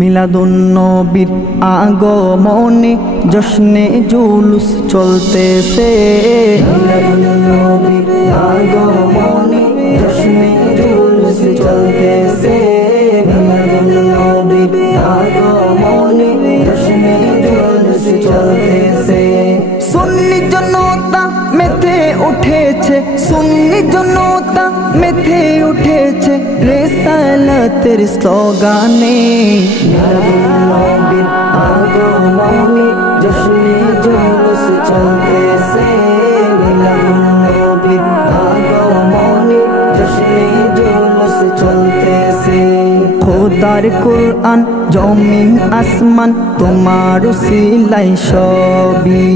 মিলাদুন্নবীর আগমনে জশ্নে জুলুস চলতেছে। মিলাদুন্নবীর আগমনে জশ্নে জুলুস চলতেছে। মিলাদুন্নবীর আগমনে জশ্নে জুলুস চলতেছে। সুন্নি জনতা মেতে উঠেছে, সুন্নি জনতা মেতে উঠেছে রিসালাতের স্লোগানে। মিলাদুন্নবীর আগমনে জশ্নে জুলুস চলতেছে। মিলাদুন্নবীর আগমনে জশ্নে জুলুস চলতেছে। খোদার কুরআন জমিন আসমান তোমার উসিলাই সবই,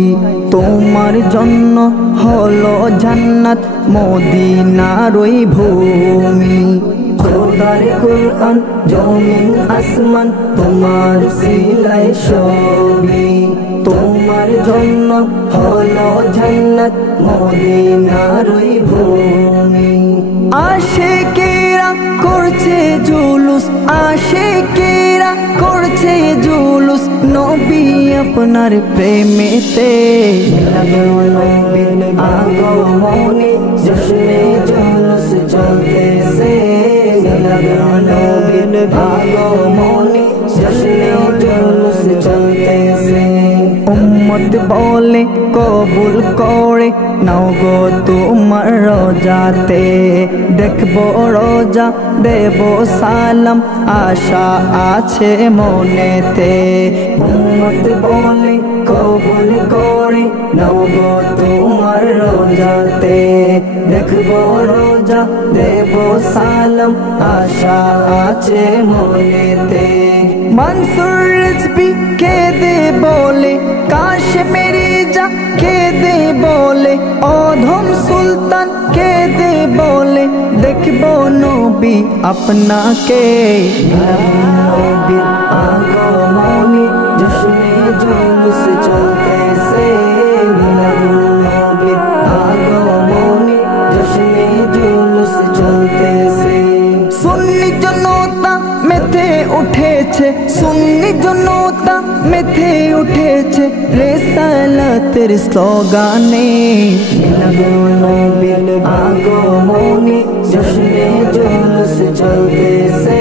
তোমার জন্য হলো জান্নাত মদিনার ওই ভূমি। খোদার কুরআন জমিন আসমান তোমার উসিলাই সবই, তোমার জন্য হলো জান্নাত মদিনার ওই ভূমি। আশিকেরা করছে জুলুস, আশিকেরা করছে জুলুস নবী আপনার প্রেমেতে। মিলাদুন্নবীর আগমনে জশ্নে জুলুস চলতেছে। মিলাদুন্নবীর আগমনে জশ্নে জুলুস চলতেছে। উম্মত বলে কবুল করে নাও গো তোমার রোজাতে, দেখবো রোজা দেব সালাম আশা আছে মনেতে। উম্মত বলে কবুল করে নাও গো তোমার রোজাতে, দেখবো রোজা দেব সালাম আশা আছে মনেতে। মনসুর রিজভী কেঁদে বলে, কাশ্মীরি যা কেঁদে বলে, অধম সুলতান কেঁদে বলে দেখবো নবী আপনাকে। মিলাদুন্নবীর আগমনে জশ্নে জুলুস চলতেছে। মিলাদুন্নবীর আগমনে জশ্নে জুলুস চলতেছে। সুন্নি জনতা মেতে উঠেছে, সুন্নি জনতা মেতে উঠেছে রিসালাতের স্লোগানে। মিলাদুন্নবীর আগমনে জশ্নে জুলুস চলতেছে।